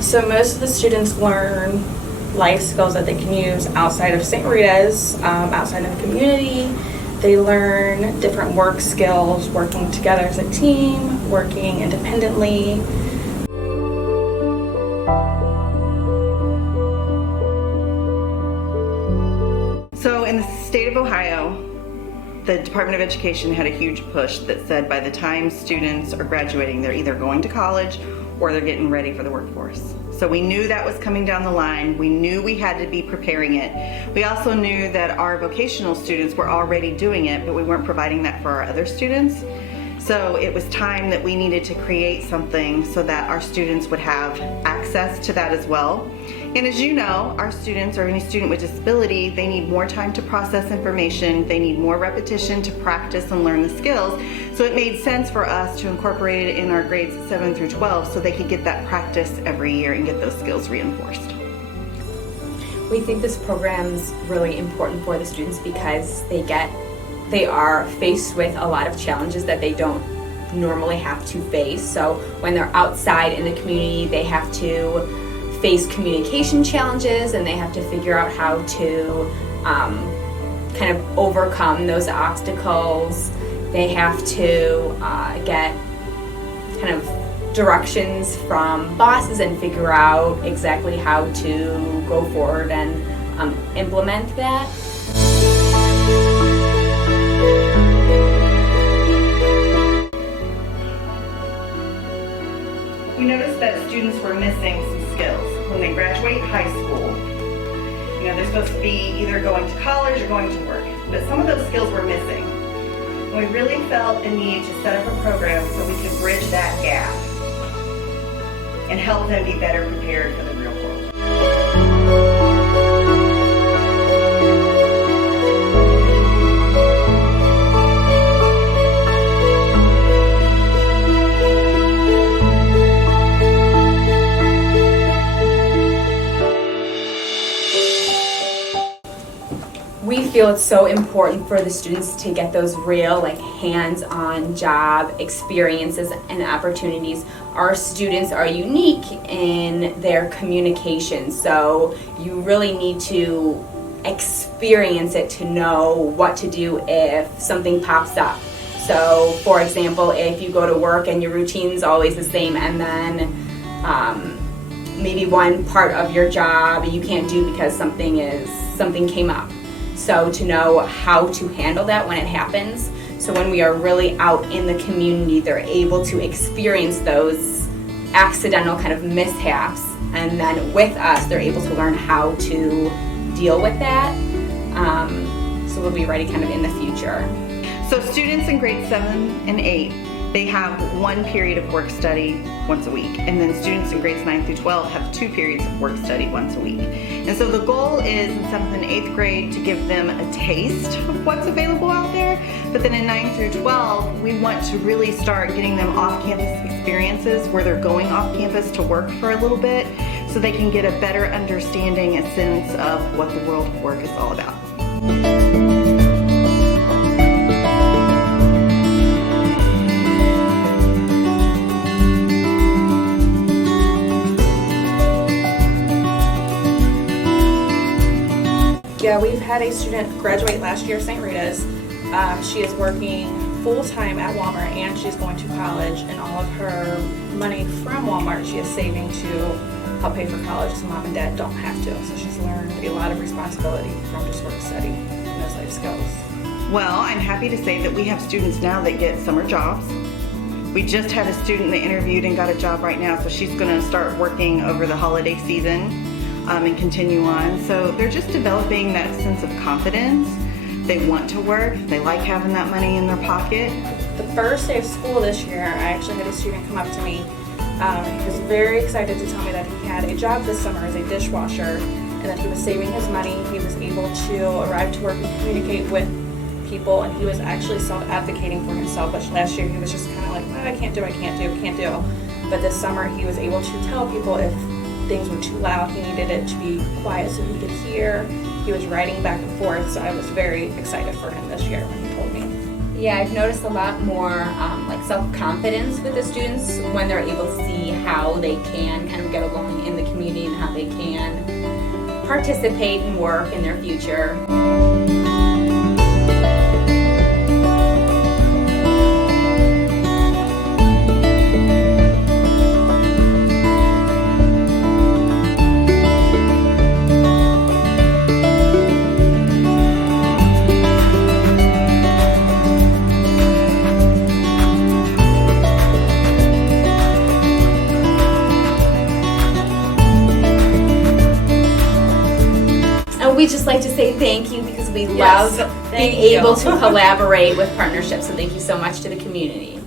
So most of the students learn life skills that they can use outside of St. Rita's, outside of the community. They learn different work skills, working together as a team, working independently. So in the state of Ohio, the Department of Education had a huge push that said by the time students are graduating, they're either going to college or they're getting ready for the workforce. So we knew that was coming down the line. We knew we had to be preparing it. We also knew that our vocational students were already doing it, but we weren't providing that for our other students. So it was time that we needed to create something so that our students would have access to that as well. And as you know, our students, or any student with disability, they need more time to process information, they need more repetition to practice and learn the skills. So it made sense for us to incorporate it in our grades 7 through 12 so they could get that practice every year and get those skills reinforced. We think this program's really important for the students because they are faced with a lot of challenges that they don't normally have to face. So when they're outside in the community, they have to face communication challenges and they have to figure out how to kind of overcome those obstacles. They have to get kind of directions from bosses and figure out exactly how to go forward and implement that. We noticed that students were missing some skills when they graduate high school. You know, they're supposed to be either going to college or going to work, but some of those skills were missing. And we really felt a need to set up a program so we could bridge that gap and help them be better prepared for the real world. We feel it's so important for the students to get those real, hands-on job experiences and opportunities. Our students are unique in their communication, so you really need to experience it to know what to do if something pops up. So, for example, if you go to work and your routine's always the same, and then maybe one part of your job you can't do because something came up. So to know how to handle that when it happens. So when we are really out in the community, they're able to experience those accidental kind of mishaps, and then with us, they're able to learn how to deal with that. So we'll be ready kind of in the future. So students in grades 7 and 8, they have one period of work study once a week, and then students in grades 9 through 12 have 2 periods of work study once a week. And so the goal is in 7th and 8th grade to give them a taste of what's available out there, but then in 9 through 12 we want to really start getting them off-campus experiences where they're going off campus to work for a little bit so they can get a better understanding, a sense of what the world of work is all about. Yeah, we've had a student graduate last year at St. Rita's. She is working full-time at Walmart and she's going to college, and all of her money from Walmart she is saving to help pay for college so mom and dad don't have to. So she's learned a lot of responsibility from just work study and those life skills. Well, I'm happy to say that we have students now that get summer jobs. We just had a student that interviewed and got a job right now, so she's going to start working over the holiday season and continue on. So they're just developing that sense of confidence. They want to work, they like having that money in their pocket. The first day of school this year, I actually had a student come up to me. He was very excited to tell me that he had a job this summer as a dishwasher and that he was saving his money. He was able to arrive to work and communicate with people, and he was actually self-advocating for himself, which last year he was just kind of like, oh, I can't do. But this summer he was able to tell people if things were too loud, he needed it to be quiet so he could hear. He was writing back and forth, so I was very excited for him this year when he told me. Yeah, I've noticed a lot more self-confidence with the students when they're able to see how they can kind of get along in participate and work in their future. We just like to say thank you because we love being able to collaborate with partnerships. So thank you so much to the community.